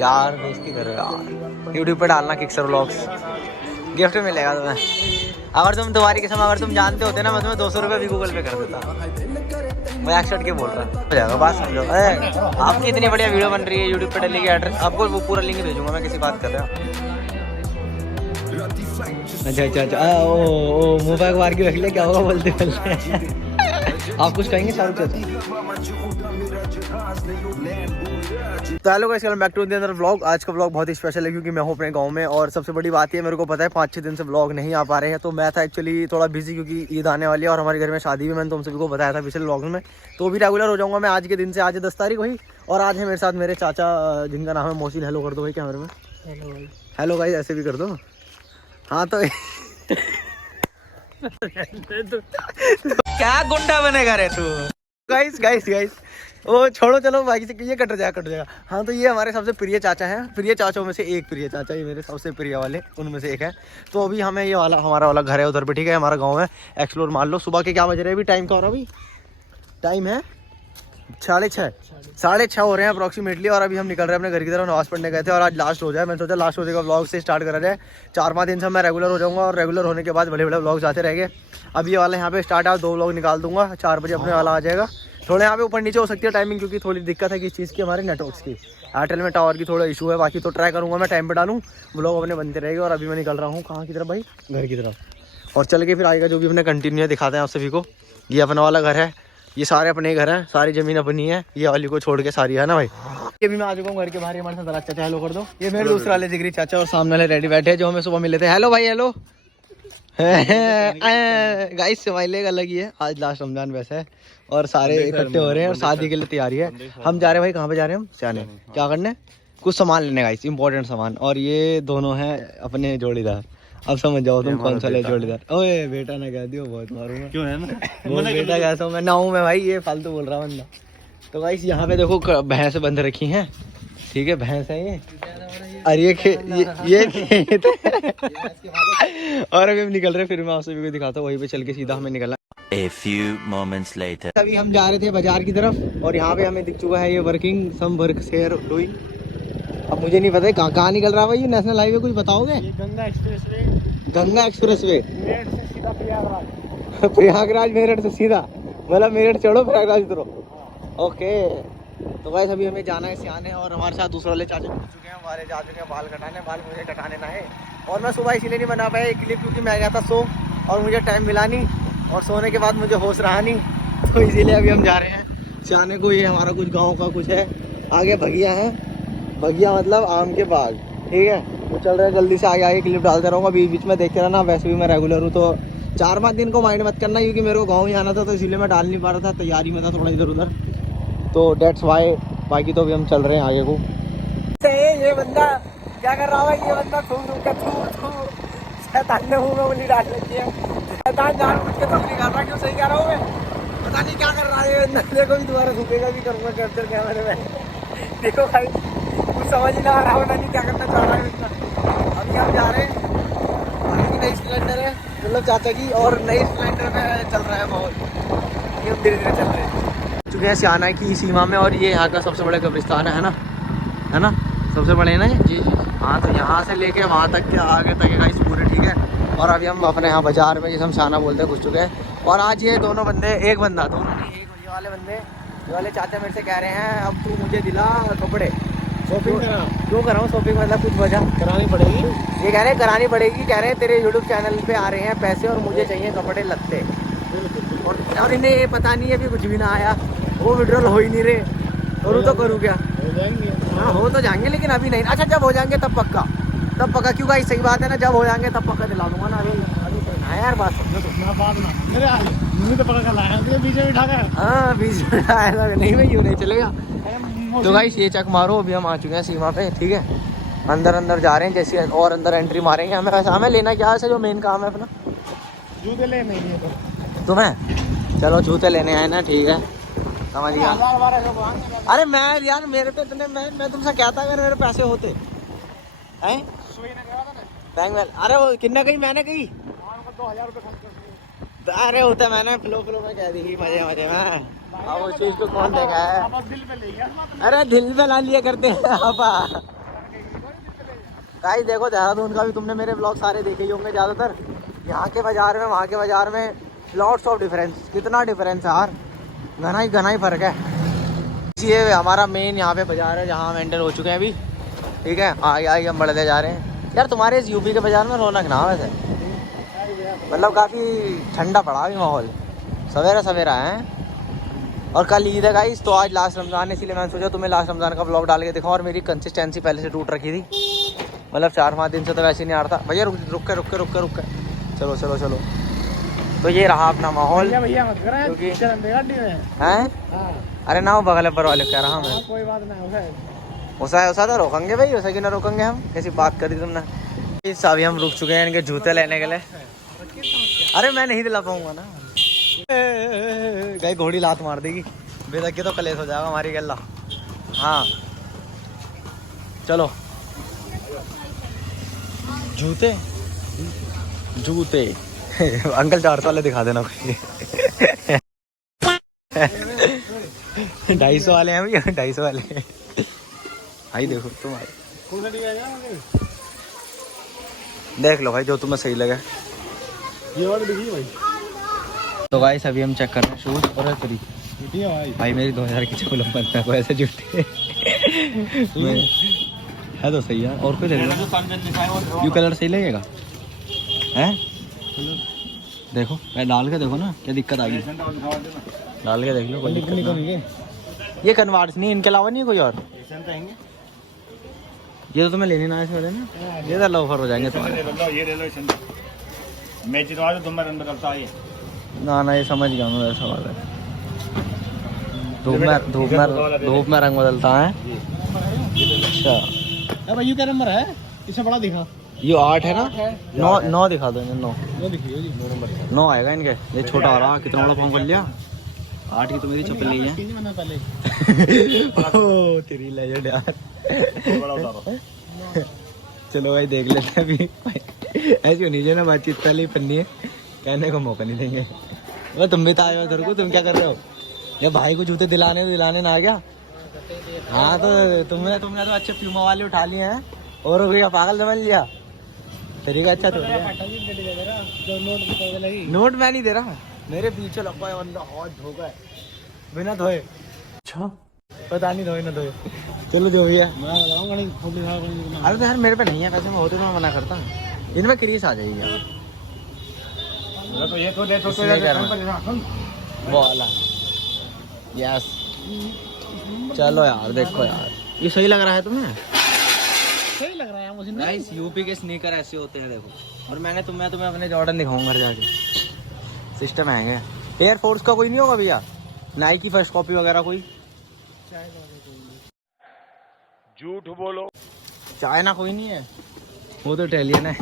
यार बेइज्जती कर रहे हो यार। यूट्यूब पे डालना किक्सर व्लॉग्स, गिफ्ट मिलेगा तुम्हें। अगर तुम तुम्हारी किस्म अगर तुम जानते होते ना मैं तुम्हें 200 रुपये भी गूगल पे कर देता। मैं एक्सेप्ट के बोल रहा हो जाएगा, बात समझो। आपकी इतनी बढ़िया वीडियो बन रही है यूट्यूब पे डलेगी, एड्रेस आपको वो पूरा लिंक भेजूंगा मैं, किसी बात कर रहा हूँ। अच्छा ओ मुँह पे मार के रख लिया, क्या होगा बोलते बोलते। आप कुछ कहेंगे शाहरुख खान? तो hello guys, welcome back to the other vlog. आज का व्लॉग बहुत ही स्पेशल है क्योंकि मैं हूँ अपने गांव में, और सबसे बड़ी बात ये मेरे को पता है 5-6 दिन से व्लॉग नहीं आ पा रहे हैं। तो मैं था एक्चुअली थोड़ा बिजी क्योंकि ईद आने वाली है और हमारे घर में शादी भी, मैंने तुम सभी को बताया था पिछले व्लॉग में। तो भी रेगुलर हो जाऊंगा मैं आज के दिन से। आज है 10 तारीख वही, और आज है मेरे साथ मेरे चाचा जिनका नाम है मोहसिन। हेलो कर दो भाई कैमरे में। हेलो गाइस, ऐसे भी कर दो। हाँ तो क्या गुंडा बनेगा रे तू। गाइस गाइस गाइस ओ छोड़ो, चलो बाकी से ये कट जाएगा। हाँ तो ये हमारे सबसे प्रिय चाचा हैं, प्रिय चाचाओं में से एक प्रिय चाचा, ये मेरे सबसे प्रिय वाले उनमें से एक है। तो अभी हमें ये वाला हमारा वाला घर है उधर पे, ठीक है, हमारा गांव है, एक्सप्लोर मान लो। सुबह के क्या बज रहे हैं अभी, टाइम क्या हो रहा है अभी? टाइम है 6:30 हो रहे हैं अप्रॉक्सीमेटली। और अभी हम निकल रहे हैं अपने घर की तरफ, नमाज पढ़ने गए थे और आज लास्ट हो जाए। मैंने सोचा लास्ट हो जाएगा व्लॉग से स्टार्ट करा जाए। 4-5 दिन से मैं रेगुलर हो जाऊंगा और रेगुलर होने के बाद बड़े बड़े व्लॉग्स आते रहेंगे। अभी ये वाला यहाँ पे स्टार्ट है, 2 व्लॉग निकाल दूंगा। 4 बजे अपने वाला आ जाएगा। थोड़े यहाँ पे ऊपर नीचे हो सकती है टाइमिंग, क्योंकि थोड़ी दिक्कत है किस चीज़ की, हमारे नेटवर्क्स की, एयरटेल में टावर की थोड़ा इशू है। बाकी तो ट्राई करूँगा मैं टाइम पे डालूँ, व्लॉग अपने बनते रहेंगे। और अभी मैं निकल रहा हूँ कहाँ की तरफ भाई, घर की तरफ। और चल के फिर आएगा जो भी अपने कंटिन्यू दिखाते हैं आप सभी को। ये अपना वाला घर है, ये सारे अपने घर हैं, सारी जमीन अपनी है, ये वाली को छोड़ के सारी है ना भाई। ये भी मैं आ चुका हूँ घर के बाहर। हमारे साथ दराज चाचा, हेलो कर दो। ये मेरे दूसरे वाले जिगरी चाचा, और सामने वाले रेडी बैठे हैं जो हमें सुबह मिले थे। हेलो भाई, हेलो। गाइस स्माइल अलग ही है, आज लास्ट रमजान वैसे है और सारे इकट्ठे हो रहे हैं और शादी के लिए तैयारी है। हम जा रहे हैं भाई, कहाँ पे जा रहे हैं हम? सियाने। क्या करने? कुछ सामान लेने गाइस, इंपॉर्टेंट सामान। और ये दोनों हैं अपने जोड़ीदार। अब समझ जाओ तुम कौन सा ले जोड़ीदार। ओए बेटा ना कह दियो, बहुत मारूंगा। क्यों है ना? बोल बेटा कैसा हूँ मैं, ना हूँ मैं भाई, ये फालतू बोल रहा बंदा। तो गाइस यहाँ पे देखो भैंस बंध रखी हैं, ठीक है, भैंस है ये। और ये खेत और अभी हम निकल रहे हैं, फिर मैं आपसे भी दिखाता हूँ, वहीं पे चल के सीधा हमें निकलना। A few moments later. अभी हम जा रहे थे बाजार की तरफ और यहाँ पे हमें दिख चुका है ये working some work share doing. अब मुझे नहीं पता कहाँ निकल रहा है भाई ये नेशनल हाईवे, कुछ बताओगे? गंगा एक्सप्रेसवे। गंगा एक्सप्रेसवे मेरठ से सीधा प्रयागराज। प्रयागराज मेरठ से सीधा, मतलब मेरठ चढ़ो प्रयागराज उतरो। ओके तो गाइस अभी हमें जाना है सियाने, और हमारे साथ दूसरे वाले चाचा पहुंच चुके हैं, हमारे जा चुके हैं बाल कटाने। बाल मुझे कटाने ना है, और मैं सुबह इसीलिए नहीं बना पाया एक क्लिप क्योंकि मैं गया था सो, और मुझे टाइम मिला नहीं, और सोने के बाद मुझे होश रहा नहीं, तो इसीलिए अभी हम जा रहे हैं सियाने को। ये हमारा कुछ गाँव का कुछ है, आगे भगिया है, भगिया मतलब आम के बाग, ठीक है। तो चल रहे हैं जल्दी से, आगे क्लिप डालते रहूँगा, बीच बीच में देखते रहना। वैसे भी मैं रेगुलर हूँ तो 4-5 दिन को माइंड मत करना, क्योंकि मेरे को गाँव ही आना था तो इसीलिए मैं डाल नहीं पा रहा था, तैयारी में था थोड़ा इधर उधर, तो डेट्स वाई। बाकी तो अभी हम चल रहे हैं आगे को। ये बंदा क्या कर रहा है? ये बंदा शैतान ने मुंह में उंगली डाल रखी है। शैतान जानबूझ के तबलीग कर रहा है, क्यों सही कह रहा हूँ मैं, पता नहीं क्या कर रहा है ये बंदा। देखो भी दोबारा झुकेगा भी, करूँगा कैप्चर कैमरे में। देखो भाई कुछ समझ ही ना आ रहा, पता नहीं क्या करना चाह रहा है बंदा। अभी हम जा रहे हैं, नई स्प्लेंडर है मतलब चाचा की, और नई स्प्लेंडर में चल रहा है माहौल, ये हम धीरे धीरे चल रहे हैं। चुके हैं सियाना की सीमा में, और ये यहाँ का सबसे बड़ा कब्रिस्तान है ना, है ना, सबसे बड़े है ना ये। जी जी हाँ, तो यहाँ से लेके वहाँ तक के आगे तक है इस पूरे, ठीक है। और अभी हम अपने यहाँ बाजार में, जिसे हम सियाना बोलते हैं, घुस चुके हैं। और आज ये दोनों बंदे, एक बंदा, दोनों नहीं, एक ये वाले बंदे, ये वाले चाचा मेरे से कह रहे हैं अब तू मुझे दिला कपड़े। शॉपिंग क्यों कराऊँ? शॉपिंग मतलब कुछ वजह करानी पड़ेगी, ये कह रहे हैं करानी पड़ेगी। कह रहे हैं तेरे यूट्यूब चैनल पे आ रहे हैं पैसे और मुझे चाहिए कपड़े लत्ते, और इन्हें ये पता नहीं है अभी कुछ भी ना आया, वो विड्रॉल हो ही नहीं रहे। करूँ तो करूँ क्या? हो जाएंगे, हाँ हो तो जाएंगे, लेकिन अभी नहीं। अच्छा जब हो जाएंगे तब पक्का, तब पक्का। क्यों भाई? सही बात है ना, जब हो जाएंगे तब पक्का दिला दूंगा ना। अभी तो ना यार, बात समझो तो पक्का लाया बीच में बिठा कर। हाँ बीच में नहीं भाई, यूँ नहीं चलेगा। तो गाइस ये चेक मारो, अभी हम आ चुके हैं सीमा पे, ठीक है। अंदर जा रहे हैं, जैसे और अंदर एंट्री मारेंगे। हमें वैसे हमें लेना क्या है, जो मेन काम है अपना, जूते लेने हैं तुम्हें। चलो जूते लेने आए ना, ठीक है, समझ गया। अरे मैं यार मेरे पे इतने, मैं तुमसे कहता अगर मेरे पैसे होते हैं बैंक में। अरे वो कितना कही मैंने कही 2000 रुपये। अरे होता मैंने फ्लो में कह दी मजे में। अब उस चीज को कौन देखा है? अरे दिल पे ला लिया करते हैं आपा। गाइस देखो देहरादून का भी तुमने मेरे ब्लॉग सारे देखे ही होंगे ज़्यादातर। यहाँ के बाज़ार में वहाँ के बाज़ार में लॉट्स ऑफ डिफरेंस, कितना डिफरेंस है यार, घना ही फ़र्क है। ये हमारा मेन यहाँ पे बाज़ार है जहाँ हम एंटर हो चुके हैं अभी, ठीक है। आगे हम बढ़ते जा रहे हैं। यार तुम्हारे इस यूपी के बाज़ार में रौनक ना वैसे, मतलब काफ़ी ठंडा पड़ा अभी माहौल, सवेरा है। और कल ईद है गाइस, तो आज लास्ट रमज़ान है, इसीलिए मैंने सोचा तुम्हें लास्ट रमज़ान का ब्लॉग डाल के दिखाऊं। और मेरी कंसिस्टेंसी पहले से टूट रखी थी, मतलब 4-5 दिन से तो वैसे ही नहीं आ रहा था। भैया रुक के चलो। तो ये रहा अपना माहौल भैया मत करा क्योंकि हैं। अरे ना वो बगल पर वाले कह रहा मैं, कोई बात ना, उसा तो रोकेंगे भाई, उसा की ना रोकेंगे हम, कैसी बात करी तुमने। इस अभी हम रुक चुके हैं इनके जूते लेने के लिए। अरे मैं नहीं दिला पाऊंगा ना, गई घोड़ी लात मार देगी, बेदकी तो कलेश हो जाएगा हमारी गल्ला। हाँ चलो, जूते अंकल 400 वाले दिखा देना कोई। 250 वाले हैं भैया, 250 वाले। भाई देखो तुम देख लो भाई, जो तुम्हें सही लगे। ये वाली दिखी भाई। तो गाइस अभी हम चेक कर रहे हैं शूज और करी भाई मेरी 2000 की चप्पल बनता है ऐसे जूते है तो सही है। और कोई देख लो, यू कलर सही लगेगा हैं? देखो मैं डाल के देखो ना क्या दिक्कत आ गई, डाल के देख लो कोई दिक्कत नहीं। ये कन्वर्ट्स नहीं, इनके अलावा नहीं है कोई और। ये तो तुम्हें लेने ना ऐसे वाले ना, ये तो लॉफर हो जाएंगे तुम्हारे। ये ले लो, मैं चिरवा दूं तुम्हारे अंदर रखता है। ना ये समझ गया मैं, वैसा वाला है। धूप में रंग बदलता है। अच्छा भाई, यू क्या नंबर है? इससे बड़ा दिखा। ये 8 है ना, 9 दिखा दो इन्हें। 9 आएगा इनके। ये छोटा आ रहा, कितना बड़ा फॉर्म कर लिया। 8 की तो मेरी चप्पल नहीं है। ओ तेरी लेजेंड यार। चलो भाई देख लेते हैं अभी। ऐसी होनी चाहिए ना बातचीत, पहले ही पन्नी है, कहने का मौका नहीं देंगे। वो तुम भी तो आए हो इधर को, तुम क्या कर रहे हो? ये भाई को जूते दिलाने ना आ गया। हाँ तो तुमने तो अच्छे प्यूमा वाले उठा लिए हैं, और हो गया पागल समझ लिया। तरीका अच्छा तो नोट मैं नहीं दे रहा, मेरे पीछे लगा है बंदा, हाथ धोगा है बिना धोए। अच्छा पता नहीं धोए ना धोए, चलो जो भैया। अरे तो यार मेरे पे नहीं है पैसे, मैं होते तो मैं मना करता। इनमें क्रीज आ जाएगी यार। तो ये तो दे तो वाला यस। चलो यार देखो यार, ये सही लग रहा है तुम्हें? सही लग रहा है मुझे। गाइस यूपी के स्नीकर ऐसे होते हैं देखो। और मैंने तुम्हें अपने जॉर्डन दिखाऊंगा घर जाके, सिस्टम है। एयरफोर्स का कोई नहीं होगा भैया? नाइकी फर्स्ट कॉपी वगैरह कोई? झूठ बोलो। चाइना कोई नहीं है, वो तो इटालियन है।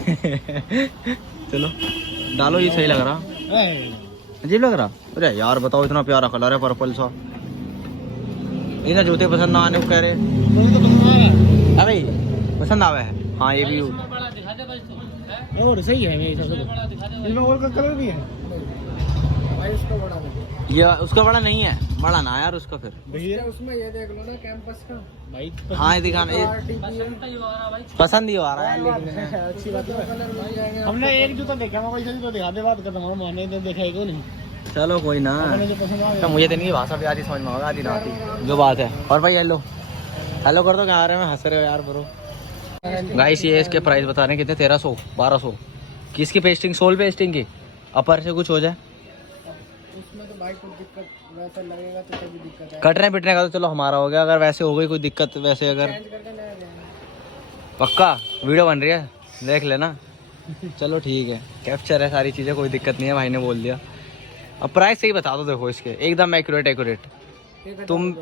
चलो डालो, ये सही लग रहा, अजीब लग रहा। अरे यार बताओ, इतना प्यारा कलर है पर्पल सा। इन्हें जूते पसंद ना आने को कह रहे। अरे पसंद आवे है। हाँ ये भी और सही है, इसमें और का कलर भी है। ये उसका बड़ा नहीं है, बड़ा ना यार उसका। फिर भैया उसमें ये देख लो ना कैंपस का भाई। हाँ ये दिखाना, ये पसंद ही आ रहा है लेकिन अच्छी बात है। हमने एक जूता देखा, मैं वैसे तो दिखा दे, बात करता हूं, मैंने तो देखा ही नहीं। चलो कोई ना, तो मुझे तो नहीं भाषा भी आती, समझ में होगा, आती ना आती जो बात है। और भाई हेलो हेलो कर दो, क्या आ रहे हैं, हंस रहे हो यार ब्रो। गाइस ये इसके प्राइस बता रहे हैं कितने, 1300 1200। किसकी पेस्टिंग? सोल पेस्टिंग की। अपर से कुछ हो जाए उसमें तो भाई कुछ दिक्कत वैसा लगेगा तो कोई दिक्कत है। कटने पिटने का तो चलो हमारा हो गया, अगर वैसे हो गई कोई दिक्कत, वैसे अगर पक्का वीडियो बन रही है देख लेना। चलो ठीक है, कैप्चर है सारी चीज़ें, कोई दिक्कत नहीं है, भाई ने बोल दिया। अब प्राइस सही बता दो, देखो इसके एकदम एक्यूरेट। तुम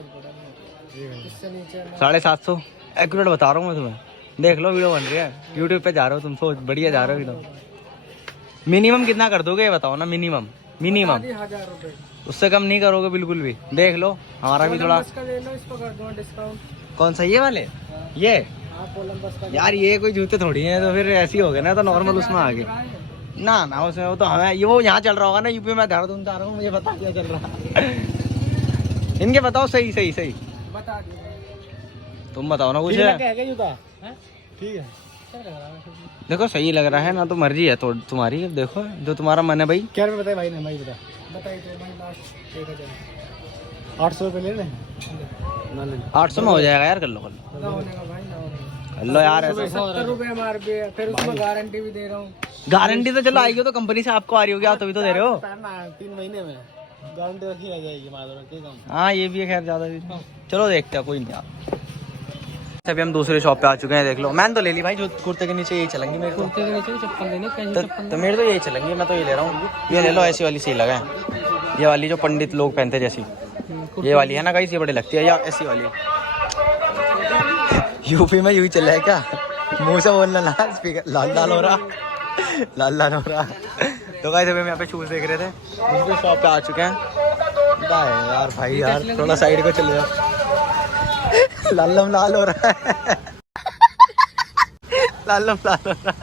750 एक्यूरेट बता रहा हूँ मैं तुम्हें, देख लो वीडियो बन रही है, यूट्यूब पे जा रहे हो तुम, सोच बढ़िया जा रहे हो एकदम। मिनिमम कितना कर दोगे ये बताओ ना, मिनिमम 1000 रुपए, उससे कम नहीं करोगे बिल्कुल भी। देख लो हमारा भी थोड़ा। ले लो, इसको कर दो डिस्काउंट। कौन सा ये वाले? ये का यार ये कोई जूते थोड़ी हैं, तो फिर ऐसी हो गए ना, तो नॉर्मल उसमें आ गए ना उसमें। वो तो हमें ये वो यहाँ चल रहा होगा ना यूपी में, देहरादून जा रहा हूँ, मुझे पता क्या चल रहा। इनके बताओ सही बता दो, तुम बताओ ना कुछ। जूता ठीक है देखो सही लग रहा है ना, तो मर्जी है तो तुम्हारी, अब देखो जो तुम्हारा मन है भाई। क्या बताए भाई ने, भाई बताइए तो भाई लास्ट 800 रुपये ले लें ना, ले 800 में हो जाएगा यार, कर लो कर लो यार ऐसा। 70 रुपये MRP है, फिर उसमें गारंटी भी दे रहा हूँ। गारंटी तो चलो आएगी, तो कंपनी से आपको आ रही होगी, आप तभी तो दे रहे हो। 3 महीने में गारंटी रखी आ जाएगी माधुर। हाँ ये भी है, खैर ज्यादा भी। चलो देखते हैं, कोई नहीं। आप अभी हम दूसरे शॉप पे आ चुके हैं, देख लो। मैंने तो ले ली भाई, जो कुर्ते के नीचे यही चलेंगी मेरे को। कुर्ते के नीचे चप्पल लेनी, तो मेरे तो यही चलेंगी, मैं तो ये ले रहा हूँ। ये ले लो, ऐसी वाली सही लगा है, ये वाली जो पंडित लोग पहनते जैसी, ये वाली है ना गाइस, ये बड़ी लगती है। या ऐसी वाली यूपी में यूं चल रहा है क्या, मुंह से बोलना ना, स्पीकर लाल लाल हो रहा, लाल लाल हो रहा। तो गाइस अभी हम यहाँ पे शूज देख रहे थे, दूसरे शॉप पे आ चुके हैं। यार भाई यार थोड़ा साइड को चले जाओ, लालम लाल हो रहा है, लालम लाल हो रहा है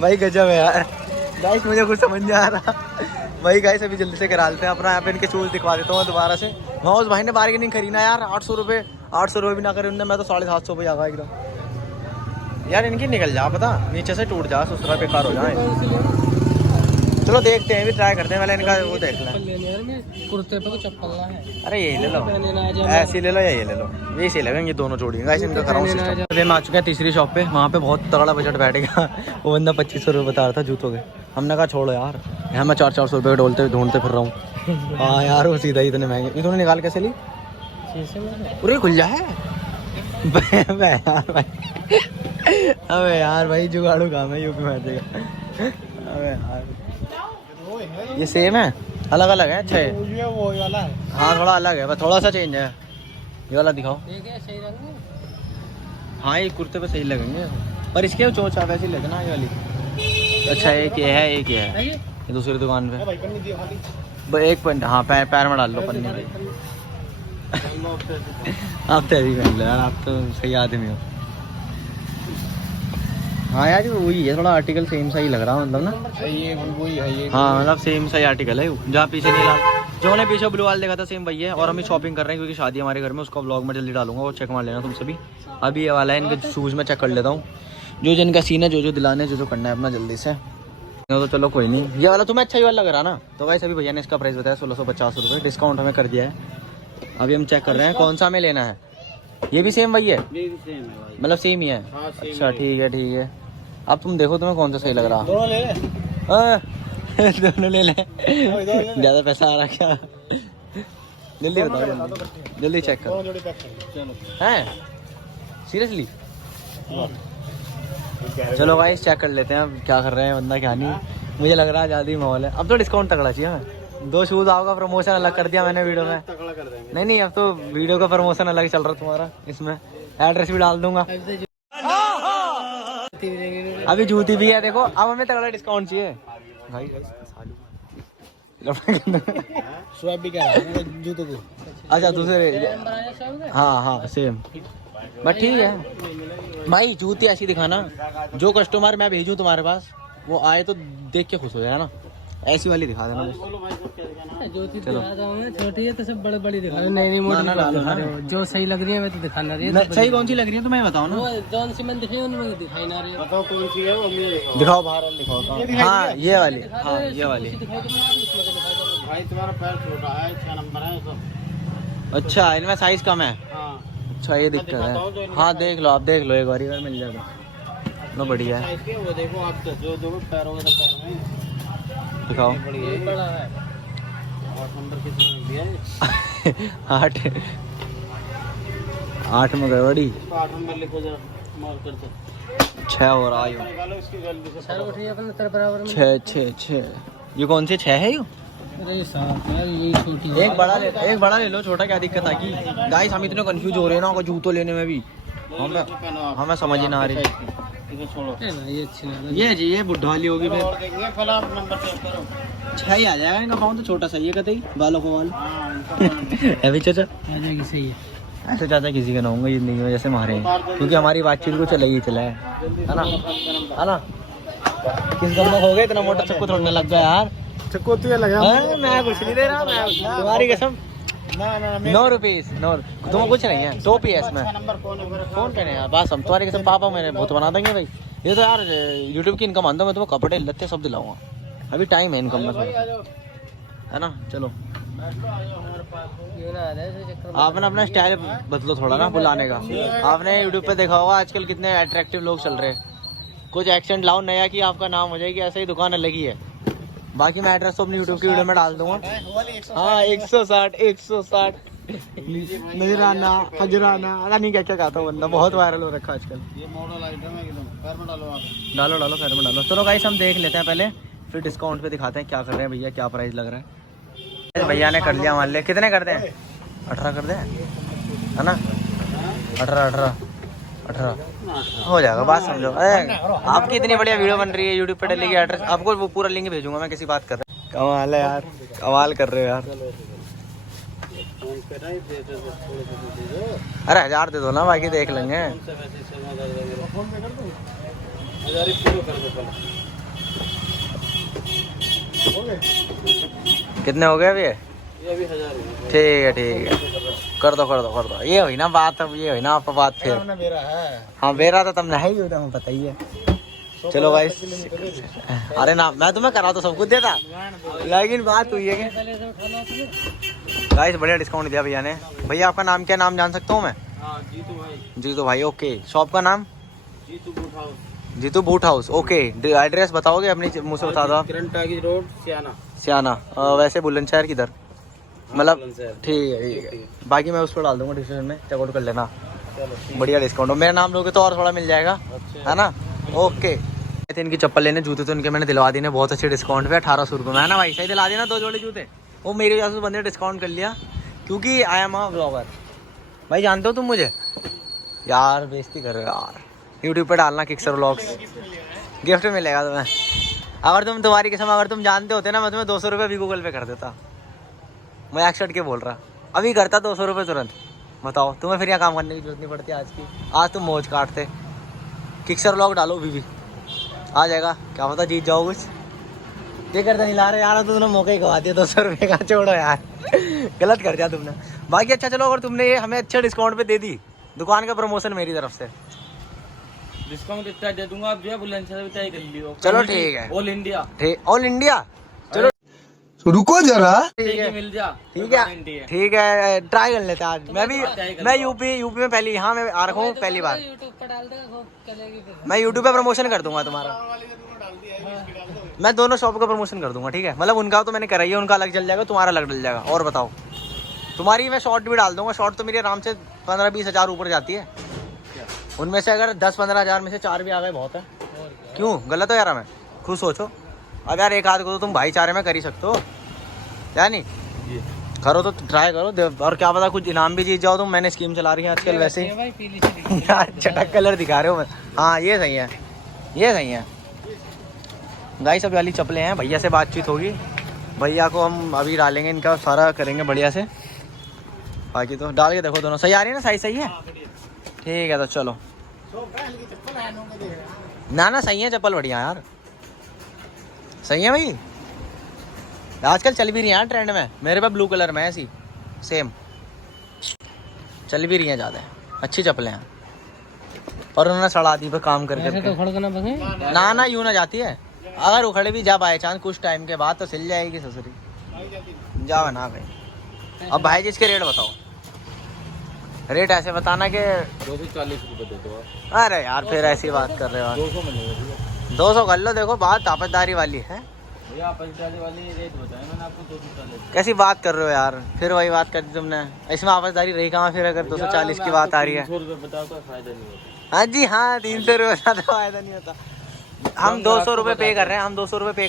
भाई, गजब है यार। गाइस मुझे कुछ समझ नहीं आ रहा भाई। गाइस अभी जल्दी से करा लेते हैं अपना, यहाँ पे इनके शूज दिखवा देता हूँ मैं दोबारा से। वहाँ उस भाई ने बार्गेनिंग करी ना यार, 800 रुपये भी ना करे उनने, मैं तो 750 पे आ गया एकदम। यार इनकी निकल जा, पता नीचे से टूट जा, ससुरा बेकार हो जाए। चलो देखते हैं, भी ट्राई करते हैं, पहले इनका वो देख लें। कुर्ते पे तो चप्पल ना है। अरे यही ले लो, ऐसी ले लो या ये ले लो, ये सही लगेंगे दोनों जोड़ी। गाइस इनका कराऊं सिस्टम। अभी हम आ चुके हैं तीसरी शॉप पे, वहाँ पे बहुत तगड़ा बजट बैठेगा। वो बंदा 2500 रुपये बता रहा था जूतों के, हमने कहा छोड़ो यार, यहाँ मैं 400 रुपये डोलते ढूंढते फिर रहा हूँ। हाँ यार वो सीधा ही इतने महंगे, इन्होंने निकाल कैसे ली, पूरे खुल जाए। अबे यार भाई जुगाड़ू काम है यूपी में। अबे यार ये सेम है, अलग अलग है। अच्छा है वो वाला है, हाँ थोड़ा अलग है, बस थोड़ा सा चेंज है। ये वाला दिखाओ। सही रंग। हाँ ये कुर्ते पे सही लगेंगे, पर इसके चोंच आप ऐसी लेते ना ये वाली। अच्छा एक ये है, एक ये है, ये दूसरी दुकान पे। एक पन्नी, हाँ पैर में डाल लो पन्नी। आप तो अभी पहन लो यार, आप तो सही आदमी हो। हाँ यार वही है, थोड़ा आर्टिकल सेम सा ही लग रहा मतलब ना, ये वही है ये। हाँ मतलब सेम सा ही आर्टिकल है, जहाँ पीछे नहीं लाल, जो मैंने पीछे ब्लू वाल देखा था सेम वही है। और हम शॉपिंग कर रहे हैं क्योंकि शादी हमारे घर में, उसका व्लॉग में जल्दी डालूंगा, वो चेक मार लेना तुम सभी। अभी ये वाला है, इनके शूज़ में चेक कर लेता हूँ, जो जिनका सीन है, जो दिलाने जो करना है अपना जल्दी से। तो चलो कोई नहीं, ये वाला तुम्हें अच्छा ही वाला लग रहा ना। तो भाई सभी भैया ने इसका प्राइस बताया 1650 रुपये, डिस्काउंट हमें कर दिया है। अभी हम चेक कर रहे हैं कौन सा हमें लेना है। ये भी सेम वही है, मतलब सेम ही है। अच्छा ठीक है ठीक है, अब तुम देखो तुम्हें कौन सा सही लग रहा। दोनों ले ले। दोनों ले लें, ज़्यादा पैसा आ रहा क्या। जल्दी बताओ, जल्दी चेक करो। हैं सीरियसली, चलो भाई चेक कर लेते हैं अब क्या कर रहे हैं बंदा क्या नहीं। मुझे लग रहा है ज़्यादा ही माहौल है, अब तो डिस्काउंट तगड़ा चाहिए हमें। 2 शूज़ आओगा, प्रमोशन अलग कर दिया मैंने वीडियो में। नहीं अब तो वीडियो का प्रमोशन अलग चल रहा है तुम्हारा, इसमें एड्रेस भी डाल दूंगा। अभी जूती भी है देखो, अब हमें तगड़ा डिस्काउंट चाहिए भाई। स्वैप भी क्या है जूतों को। अच्छा दूसरे, हाँ सेम, बट ठीक है भाई। जूती ऐसी दिखाना, जो कस्टमर मैं भेजूँ तुम्हारे पास वो आए तो देख के खुश हो जाए ना, ऐसी वाली दिखा देना। चलो छोटी है तो सब बड़े बड़ी दिखा। नहीं मोटी, जो सही लग रही है मैं तो दिखाना रही है। सही कौन सी लग रही है तुम्हें बताओ ना, जौन सी मैंने दिखाई उनमें दिखाई ना रही है। बताओ कौन सी है वो मुझे दिखाओ, बाहर वाली दिखाओ। हाँ ये वाली, हाँ ये वाली। भाई तुम्हारा पैर छोटा है, 6 नंबर है सब। अच्छा इनमें साइज कम है। अच्छा ये दिक्कत है। हाँ देख लो, आप देख लो एक बार मिल जाएगा ना, बढ़िया है। वो देखो आप जो दो पैर होगा पैर में दिखाओ। बड़ा है 8 नंबर कितने में दिया है। 8 में गड़बड़ी। 8 नंबर लिखो जरा, मार कर दो। 6 हो रहा है। निकालो इसकी गलती से। सर उठिए अपने तेरे बराबर में। 6 ये कौन से 6 है ये? अरे साहब यार ये छोटी है। एक बड़ा ले लो, छोटा क्या दिक्कत आ गई। गाइस हम इतने कंफ्यूज हो रहे हैं ना जूतों लेने में भी, हमें समझ ही ना आ रही। ये अच्छी लग ये जी ये बुढ़ा वाली होगी फिर। और देखिए फला नंबर चेक करो। 6 ही आ जाएगा इनका पाँव तो छोटा सा ही है कतई, बालों को बाल। अभी चाचा आ जाएगी, सही है। ऐसे चाचा किसी का ना होंगे जिंदगी में जैसे मारे हैं, क्योंकि हमारी बातचीत को चला ही चला है ना, है ना। किस गम हो गए, इतना मोटा चक्कू थोड़ने लग गया यार। चक्कू तो लगा, मैं कुछ नहीं दे रहा, मैं तुम्हारी कसम 9 रुपीज 9। तुम कुछ नहीं है 2 PS में फोन करने यार बस हम तुम्हारे कैसे पापा मेरे बहुत बना देंगे भाई। ये तो यार यूट्यूब की इनकम आंदा मैं तुम्हें कपड़े लत्ते सब दिलाऊंगा। अभी टाइम है इनकम में है ना। चलो आपने अपना स्टाइल बदलो थोड़ा ना बुलाने का। आपने यूट्यूब पे देखा होगा आजकल कितने अट्रैक्टिव लोग चल रहे हैं। कुछ एक्सेंट लाओ नया कि आपका नाम हो जाएगी। ऐसे ही दुकान अलग ही है। बाकी मैं एड्रेस तो अपनी यूट्यूब की वीडियो में डाल दूंगा। हाँ 160 नजराना हजराना अरे नहीं क्या क्या कहता हूँ बंदा बहुत वायरल हो रखा आजकल। ये मॉडल आइटम है एकदम पैर में डालो डालो पैर में डालो। चलो गाइस हम देख लेते हैं पहले फिर डिस्काउंट पे दिखाते हैं क्या कर रहे हैं भैया क्या प्राइस लग रहा है। भैया ने कर लिया मान लिया। कितने करते हैं 18 कर दें है ना। 18 हो जाएगा बात समझो। अरे आपकी इतनी बढ़िया वीडियो बन रही है यूट्यूब पे डलेगी एड्रेस आपको वो पूरा लिंक भेजूंगा मैं। किसी बात कर रहे हैं कमाल है यार कमाल कर रहे हो यार। अरे 1000 दे दो ना बाकी देख लेंगे। कितने हो गए अभी? ठीक है कर दो ये हुई ना बात। अब ये हुई ना आप बात फिर हाँ बेरा तो तुमने है ही हमें पता ही है। चलो भाई अरे ना मैं तुम्हें करा तो सब कुछ देता लेकिन बात हुई है कि गाइस बढ़िया डिस्काउंट दिया भैया ने। भैया आपका नाम क्या नाम जान सकता हूँ मैं? जीतू भाई ओके। शॉप का नाम? Jeetu boot house okay. Address बताओगे अपनी मुँह से बता दो आप। रोड सियाना वैसे बुलंदशहर किधर मतलब? ठीक है बाकी मैं उस पर डाल दूंगा डिस्क्रिप्शन में चेकआउट कर लेना। बढ़िया डिस्काउंट हो। मेरा नाम लोगे तो और थोड़ा मिल जाएगा है ना। ओके इनकी चप्पल लेने जूते तो इनके मैंने दिलवा दिए बहुत अच्छे डिस्काउंट पे 1800 रुपये में है ना भाई। सही दिला देना 2 जोड़े जूते। वो मेरी वजह से बंदे डिस्काउंट कर लिया क्योंकि आई एम अ ब्लॉगर। भाई जानते हो तुम मुझे यार बेइज्जती कर रहे हो यार। यूट्यूब पे डालना किक्सर व्लॉग्स गिफ्ट मिलेगा तुम्हें। अगर तुम तुम्हारी किस्म अगर तुम जानते होते ना मैं तुम्हें 200 रुपये भी गूगल पे कर देता। मैं एक्सर्ट के बोल रहा अभी करता 200 रुपये तुरंत। बताओ तुम्हें फिर यहाँ काम करने की जरूरत नहीं पड़ती आज की। आज तुम मौज काटते। किक्सर व्लॉग डालो भी आ जाएगा क्या पता जीत जाओ कुछ। ये करता नहीं ला रहे यार तो तुमने मौका ही गवा दिया 200 रुपये का। छोड़ो यार गलत कर दिया तुमने। बाकी अच्छा चलो अगर तुमने ये हमें अच्छे डिस्काउंट पे दे दी दुकान का प्रमोशन मेरी तरफ से डिस्काउंट इतना दे दूंगा आप जो है बुलंदशहर भी तय कर लियो। चलो ठीक है ऑल इंडिया चलो रुको जरा मिल जा। ठीक है ट्राई कर लेते हैं आज। मैं यूपी में पहली यहाँ मैं आ रखा हूँ पहली बार। मैं यूट्यूब पे प्रमोशन कर दूंगा तुम्हारा। मैं दोनों शॉप का प्रमोशन कर दूंगा ठीक है। मतलब उनका तो मैंने करा ही है उनका अलग चल जाएगा तुम्हारा अलग डल जाएगा। और बताओ तुम्हारी मैं शॉर्ट भी डाल दूंगा। शॉर्ट तो मेरी आराम से 15-20 हज़ार ऊपर जाती है। उनमें से अगर 10-15 हज़ार में से 4 भी आ गए बहुत है। क्यों गलत हो यार मैं खुद सोचो। अब यार एक आध को तो तुम भाईचारे में कर ही सकते हो या नहीं। करो तो ट्राई करो और क्या पता कुछ इनाम भी जीत जाओ तुम। मैंने स्कीम चला रही है आजकल वैसे ही यार चटक कलर दिखा रहे हो मैं। हाँ ये सही है गाइस। सब वाली चप्पलें हैं। भैया से बातचीत होगी। भैया को हम अभी डालेंगे इनका सारा करेंगे बढ़िया से। बाकी तो डाल के देखो दोनों सही आ रही है ना। सही है ठीक है तो चलो ना सही है चप्पल बढ़िया यार। सही है भाई आजकल चल भी रही है यार ट्रेंड में। मेरे पास ब्लू कलर में है ऐसी सेम चल भी रही है ज़्यादा अच्छी चप्पलें हैं। और उन्होंने सड़ा दी पे काम करके तो ना यूँ ना जाती है। अगर उखड़े भी जा बाई चांस कुछ टाइम के बाद तो सिल जाएगी ससुरी जाओ ना भाई। अब भाई जी इसके रेट बताओ। रेट ऐसे बताना कि 240 रुपये दे दो। अरे यार फिर ऐसी बात कर रहे हो। 200 में 200 कर लो। देखो बात आपतदारी वाली है भैया। आपतदारी वाली रेट बताया मैंने आपको 240। कैसी बात कर रहे हो यार। फिर वही बात कर दी तुमने। इसमें आपतदारी रही कहाँ फिर अगर 240 की बात आ रही है। 300 रुपये बताओ तो फायदा नहीं होता। हाँ जी हाँ 300 रुपये का तो फायदा नहीं होता। हम 200 रुपये पे कर रहे हैं। 200 रुपये पे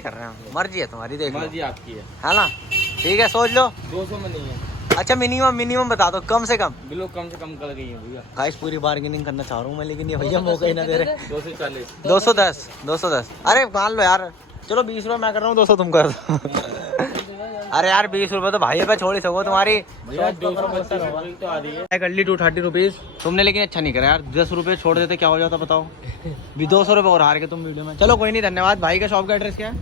कर रहे हैं। मर्जी है तुम्हारी देख लो। मर्जी आपकी है ना। ठीक है सोच लो 200 में नहीं है। अच्छा मिनिमम बता दो कम से कम। बिलो कम से कम कर गई है भैया। गाइस पूरी बार्गेनिंग करना चाह रहा हूँ मैं लेकिन ये भैया मौका ही ना दे रहे। 240 210 अरे मान लो यार। चलो 20 रुपये मैं कर रहा हूँ 200 तुम कर दो। अरे यार 20 रुपये तो भाई पे छोड़ ही सको तुम्हारी। 225 तो आ रही है। कर ली 230 रुपीज़ तुमने लेकिन अच्छा नहीं करा यार। 10 रुपये छोड़ देते क्या हो जाता बताओ। भी 200 रुपये और हार के तुम वीडियो में। चलो कोई नहीं धन्यवाद। भाई का शॉप का एड्रेस क्या है?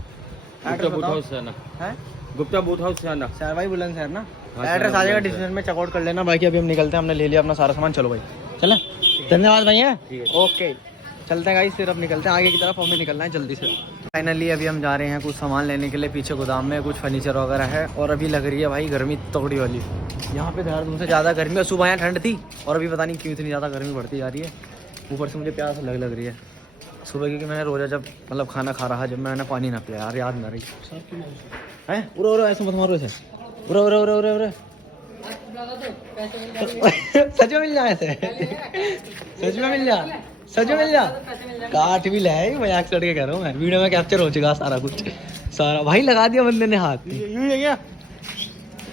गुप्ता बूथ हाउस सर भाई बुलंदशहर ना, हाँ, एड्रेस सर, आ जाएगा बुलंदशहर। डिस्क्रिप्शन में, चेकआउट कर लेना। बाकी अभी हम निकलते हैं, हमने ले लिया अपना सारा सामान। चलो भाई चलें, धन्यवाद भैया। ठीक है। ओके चलते हैं गाइस, फिर अब निकलते हैं आगे की तरफ, हमें निकलना है जल्दी से। फाइनली अभी हम जा रहे हैं कुछ सामान लेने के लिए, पीछे गोदाम में कुछ फर्नीचर वगैरह है। और अभी लग रही है भाई गर्मी तगड़ी वाली, यहाँ पे देहरादून से ज़्यादा गर्मी है। सुबह यहाँ ठंड थी और अभी पता नहीं क्यों इतनी ज़्यादा गर्मी बढ़ती जा रही है। ऊपर से मुझे प्यास लग रही है सुबह, क्योंकि मैंने रोज़ा जब मतलब खाना खा रहा जब मैंने पानी ना पिया यार, याद ना रही है। उरे उरे ऐसे मत मारो, ऐसे उरे उरे उरे उरे उरे सच में मिल जाए ऐसे, सच में मिल जा, सच में मिल जा। काट भी ले, मजाक चढ़ के कह रहा हूँ मैं, वीडियो में कैप्चर हो चुका सारा कुछ, सारा भाई लगा दिया बंदे ने हाथ। यूं है क्या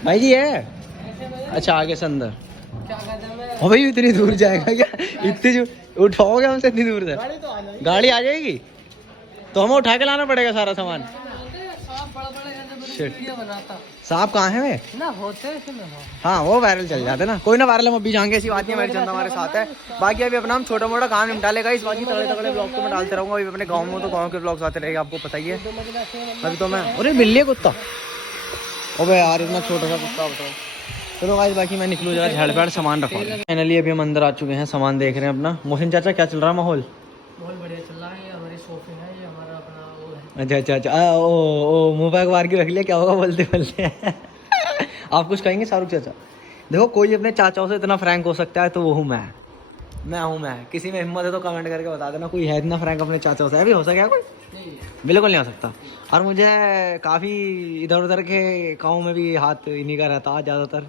भाई जी है? अच्छा आगे से अंदर। ओ भाई इतनी दूर जाएगा क्या? इतनी जो उठाओगे हमसे इतनी दूर से? गाड़ी आ जाएगी तो हमें उठा के लाना पड़ेगा सारा सामान। सांप कहाँ है वे? ना होते हैं हाँ वो वायरल चल जाते ना, कोई ना वायरल हम अभी जाएंगे, ऐसी बात नहीं, हमारी चंदा हमारे साथ है। बाकी अभी अपना हम छोटा मोटा काम निपटा लेगा इस, बाकी तगड़े तगड़े ब्लॉग तो मैं डालते रहूँगा। अभी अपने गाँव में तो गाँव के ब्लॉग्स आते रहेगा, आपको पता ही है। अभी तो मैं, अरे मिल लिया कुत्ता, अबे यार इतना छोटा सा कुत्ता बताओ। चलो गाइस बाकी मैं निकलूँ जरा, झाड़ पेड़ सामान रखा। फाइनली अभी हम अंदर आ चुके हैं, सामान देख रहे हैं अपना। मोहसिन चाचा क्या चल रहा है माहौल? बहुत बढ़िया चल रहा है, ये हमारी शॉपिंग है, ये हमारा अपना वो है। अच्छा अच्छा अच्छा, ओ मुँह पे मार के रख लिया, क्या होगा बोलते बोलते। आप कुछ कहेंगे शाहरुख चाचा? देखो कोई अपने चाचाओं से इतना फ्रैंक हो सकता है तो वो हूँ मैं हूँ मैं। किसी में हिम्मत है तो कमेंट करके बता देना, कोई है इतना फ्रैंक अपने चाचाओं से? अभी हो सके कोई? बिल्कुल नहीं हो सकता। और मुझे काफ़ी इधर उधर के गाँव में भी हाथ इन्हीं का रहता है, ज़्यादातर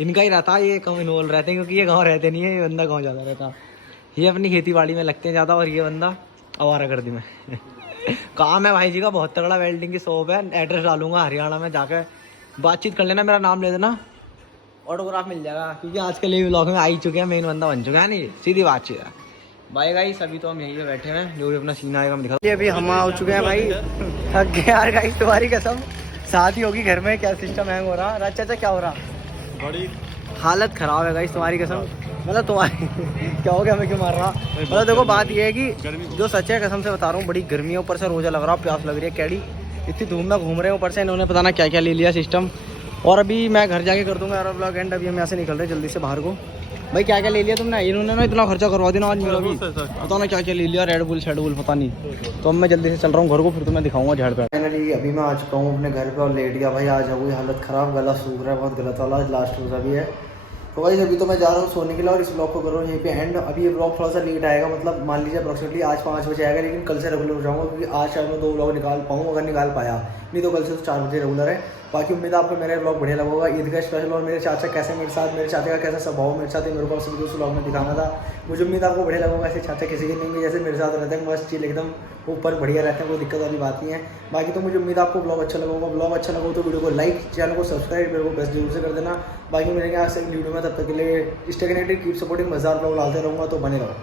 इनका ही रहता है। ये कम इन्वॉल्व रहते हैं क्योंकि ये गाँव रहते नहीं है, ये बंदा गाँव ज़्यादा रहता। ये अपनी खेती बाड़ी में लगते हैं ज़्यादा, और ये बंदा आवारागर्दी में। काम है भाई जी का बहुत तगड़ा, वेल्डिंग की शॉप है। एड्रेस डालूंगा हरियाणा में, जाकर बातचीत कर लेना, मेरा नाम ले देना, ऑटोग्राफ मिल जाएगा। क्योंकि आजकल ये व्लॉग में आ ही चुके हैं, मेन बंदा बन चुका है नहीं, सीधी बातचीत है। बाय गाइस, अभी तो हम यहीं पे बैठे हैं, जो भी अपना सीन आएगा हम दिखा। अभी हम आ चुके हैं भाई, थक गए यार गाइस, तुम्हारी कसम शादी होगी घर में, क्या सिस्टम हैंग हो रहा। राज चाचा क्या हो रहा? बड़ी हालत खराब है गाइस तुम्हारी कसम, मतलब तुम्हारी क्या हो गया, हमें क्यों मार रहा? मतलब देखो बात ये है कि जो सच है कसम से बता रहा हूँ, बड़ी गर्मी है, ऊपर से रोजा लग रहा, प्यास लग रही है, कैडी इतनी धूम में घूम रहे हैं, ऊपर से इन्होंने पता ना क्या क्या ले लिया सिस्टम। और अभी मैं घर जाके कर दूंगा यार व्लॉग एंड। अभी हम यहाँ से निकल रहे हैं जल्दी से बाहर को। भाई क्या क्या ले लिया तुमने? इन्होंने ना इतना खर्चा करवा दिया आज मेरा भी, पता ना क्या क्या ले लिया, रेड बुल शेड बुल पता नहीं। तो अब मैं जल्दी से चल रहा हूँ घर को, फिर तो मैं दिखाऊंगा झाड़ पे। फाइनली अभी मैं आ चुका हूँ अपने घर पे और लेट गया भाई। आज हुई हालत ख़राब, गला सूख रहा है बहुत, गलत वाला लास्ट रोज़ा भी है। तो भाई अभी तो मैं जा रहा हूँ सोने के लिए और इस ब्लॉग को कर रहा हूँ यहीं पे एंड। अभी ये ब्लॉग थोड़ा सा लेट आएगा, मतलब मान लीजिए अप्रॉक्सीमेटली आज 5 बजे आएगा, लेकिन कल से रेगुलर हो जाऊँगा क्योंकि आज शायद मैं 2 ब्लॉग निकाल पाऊँ, अगर निकाल पाया, नहीं तो कल से तो 4 बजे रेगुलर है। बाकी उम्मीद है आपको मेरा ब्लॉग बढ़िया लगेगा। ईद का स्पेशल और मेरे चाचा कैसे मेरे साथ, मेरे चाचा का कैसा स्वभाव मेरे साथ है, मेरे को सभी उस ब्लॉग में दिखाना था। मुझे उम्मीद आपको बढ़िया लगेगा। ऐसे चाचा किसी के नहीं है जैसे मेरे साथ रहते हैं, मस्त चील एकदम ऊपर बढ़िया रहते हैं, कोई दिक्कत वाली बात नहीं है। बाकी तो मुझे उम्मीद आपको ब्लॉग अच्छा लगेगा। ब्लॉग अच्छा लगा तो वीडियो को लाइक, चैनल को सब्सक्राइब, मेरे को बेस्ट जरूर से कर देना। बाकी मिलेंगे आज से वीडियो में, तब तक के लिए स्टे कनेक्टेड, कीप सपोर्टिंग, मज़ेदार ब्लॉग डालते रहूँगा, तो बने रहो।